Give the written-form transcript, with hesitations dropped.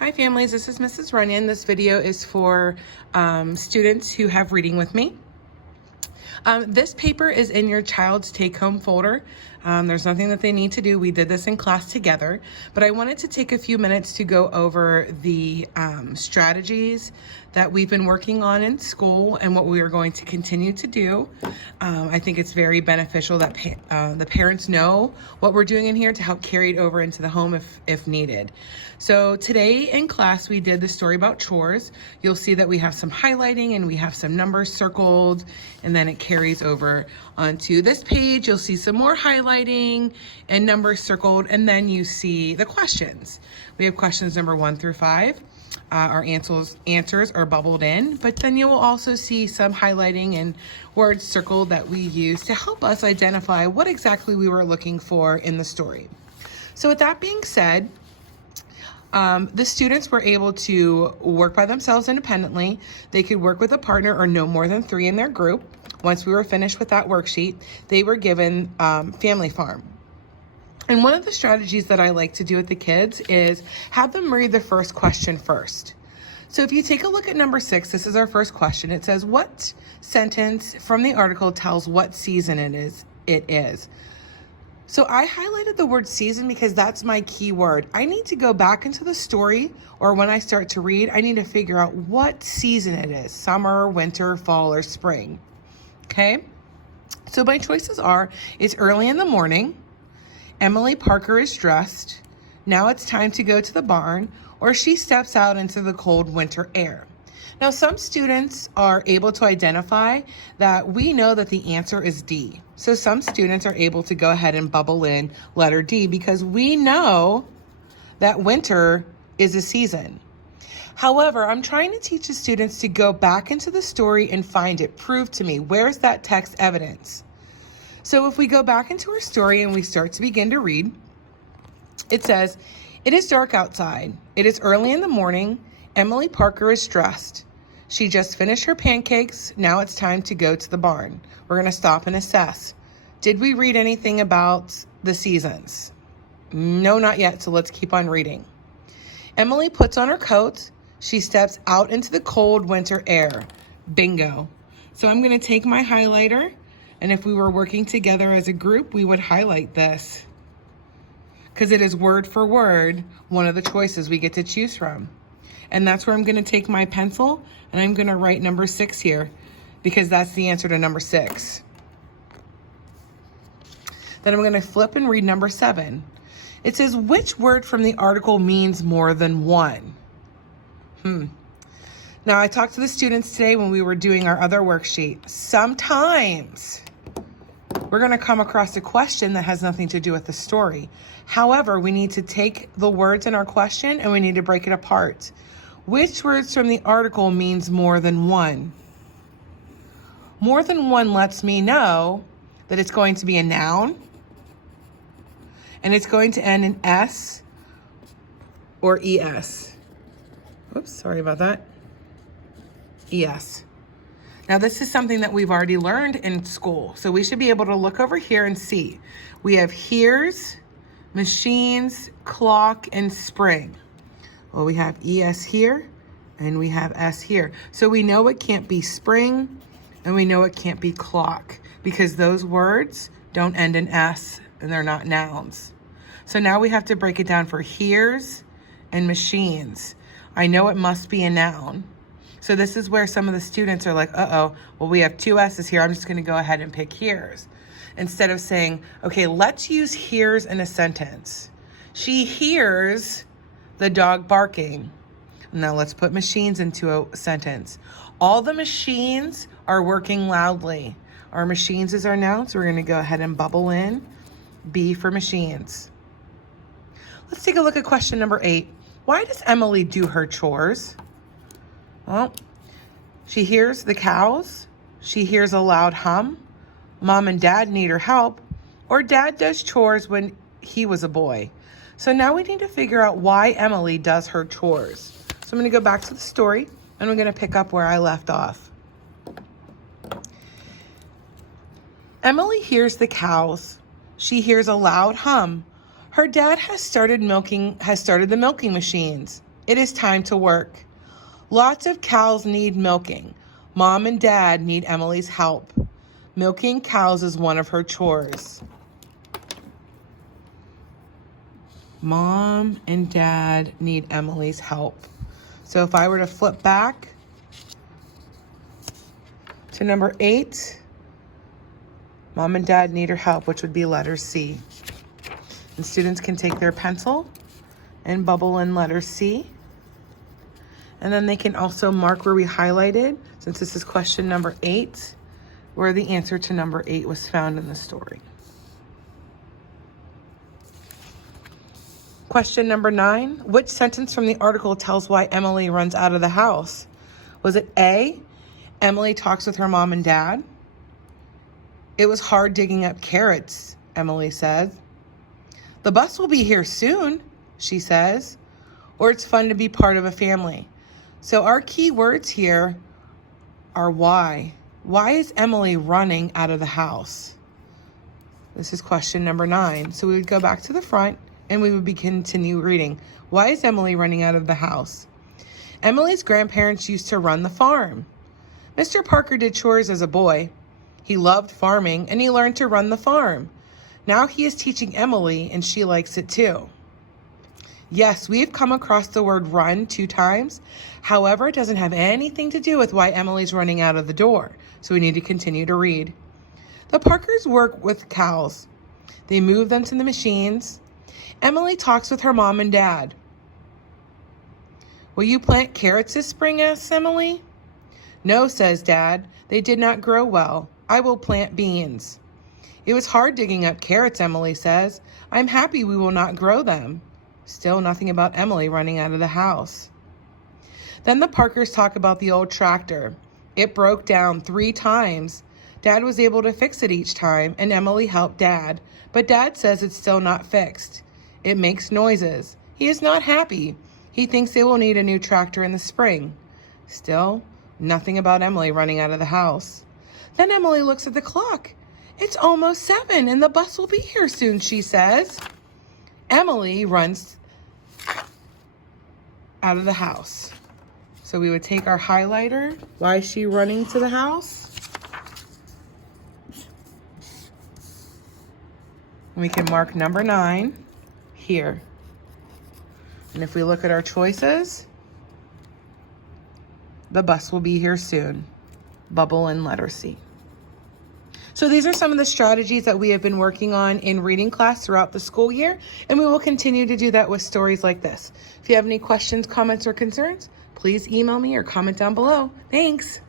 Hi families, this is Mrs. Runyon. This video is for students who have reading with me. This paper is in your child's take-home folder. There's nothing that they need to do. We did this in class together, but I wanted to take a few minutes to go over the strategies that we've been working on in school and what we are going to continue to do. I think it's very beneficial that the parents know what we're doing in here to help carry it over into the home if needed. So today in class, we did the story about chores. You'll see that we have some highlighting and we have some numbers circled, and then it carries over onto this page. You'll see some more highlighting and numbers circled, and then you see the questions. We have questions number 1 through 5. Our answers are bubbled in, but then you will also see some highlighting and words circled that we use to help us identify what exactly we were looking for in the story. So with that being said, the students were able to work by themselves independently. They could work with a partner or no more than 3 in their group. Once we were finished with that worksheet, they were given Family Farm. And one of the strategies that I like to do with the kids is have them read the first question first. So if you take a look at number 6, this is our first question. It says, what sentence from the article tells what season it is? So I highlighted the word season because that's my key word. I need to go back into the story, or when I start to read, I need to figure out what season it is: summer, winter, fall, or spring. Okay? So my choices are, it's early in the morning, Emily Parker is dressed, now it's time to go to the barn, or she steps out into the cold winter air. Now, some students are able to identify that we know that the answer is D. So some students are able to go ahead and bubble in letter D because we know that winter is a season. However, I'm trying to teach the students to go back into the story and find it. Prove to me, where's that text evidence? So if we go back into our story and we start to begin to read, it says, it is dark outside. It is early in the morning. Emily Parker is dressed. She just finished her pancakes. Now it's time to go to the barn. We're going to stop and assess. Did we read anything about the seasons? No, not yet. So let's keep on reading. Emily puts on her coat. She steps out into the cold winter air. Bingo. So I'm going to take my highlighter, and if we were working together as a group, we would highlight this because it is word for word one of the choices we get to choose from. And that's where I'm going to take my pencil and I'm going to write number 6 here because that's the answer to number 6. Then I'm going to flip and read number 7. It says, which word from the article means more than one? Now, I talked to the students today when we were doing our other worksheet. Sometimes we're going to come across a question that has nothing to do with the story. However, we need to take the words in our question and we need to break it apart. Which words from the article means more than one? More than one lets me know that it's going to be a noun and it's going to end in S or ES. Oops, sorry about that. ES. Now this is something that we've already learned in school. So we should be able to look over here and see. We have hears, machines, clock, and spring. Well, we have ES here and we have S here. So we know it can't be spring and we know it can't be clock because those words don't end in S and they're not nouns. So now we have to break it down for hears and machines. I know it must be a noun. So this is where some of the students are like, well, we have 2 S's here. I'm just going to go ahead and pick hears. Instead of saying, okay, let's use hears in a sentence. She hears the dog barking. Now let's put machines into a sentence. All the machines are working loudly. Our machines is our noun, so we're going to go ahead and bubble in B for machines. Let's take a look at question number 8. Why does Emily do her chores? Well, she hears the cows. She hears a loud hum. Mom and Dad need her help. Or Dad does chores when he was a boy. So now we need to figure out why Emily does her chores. So I'm going to go back to the story and I'm going to pick up where I left off. Emily hears the cows. She hears a loud hum. Her dad has started the milking machines. It is time to work. Lots of cows need milking. Mom and Dad need Emily's help. Milking cows is one of her chores. Mom and Dad need Emily's help. So if I were to flip back to number 8, Mom and Dad need her help, which would be letter C. And students can take their pencil and bubble in letter C. And then they can also mark where we highlighted, since this is question number 8, where the answer to number 8 was found in the story. Question number 9, which sentence from the article tells why Emily runs out of the house? Was it A, Emily talks with her mom and dad? It was hard digging up carrots, Emily said. The bus will be here soon, she says. Or it's fun to be part of a family. So our key words here are why. Why is Emily running out of the house? This is question number 9. So we would go back to the front and we would continue reading. Why is Emily running out of the house? Emily's grandparents used to run the farm. Mr. Parker did chores as a boy. He loved farming and he learned to run the farm. Now he is teaching Emily and she likes it too. Yes, we've come across the word run 2 times. However, it doesn't have anything to do with why Emily's running out of the door. So we need to continue to read. The Parkers work with cows. They move them to the machines. Emily talks with her mom and dad. Will you plant carrots this spring? Asks Emily. No, says Dad. They did not grow well. I will plant beans. It was hard digging up carrots, Emily says. I'm happy we will not grow them. Still nothing about Emily running out of the house. Then the Parkers talk about the old tractor. It broke down 3 times. Dad was able to fix it each time, and Emily helped Dad. But Dad says it's still not fixed. It makes noises. He is not happy. He thinks they will need a new tractor in the spring. Still, nothing about Emily running out of the house. Then Emily looks at the clock. It's almost 7 and the bus will be here soon, she says. Emily runs out of the house. So we would take our highlighter. Why is she running to the house? We can mark number 9 here. And if we look at our choices, the bus will be here soon. Bubble in letter C. So these are some of the strategies that we have been working on in reading class throughout the school year, and we will continue to do that with stories like this. If you have any questions, comments, or concerns, please email me or comment down below. Thanks.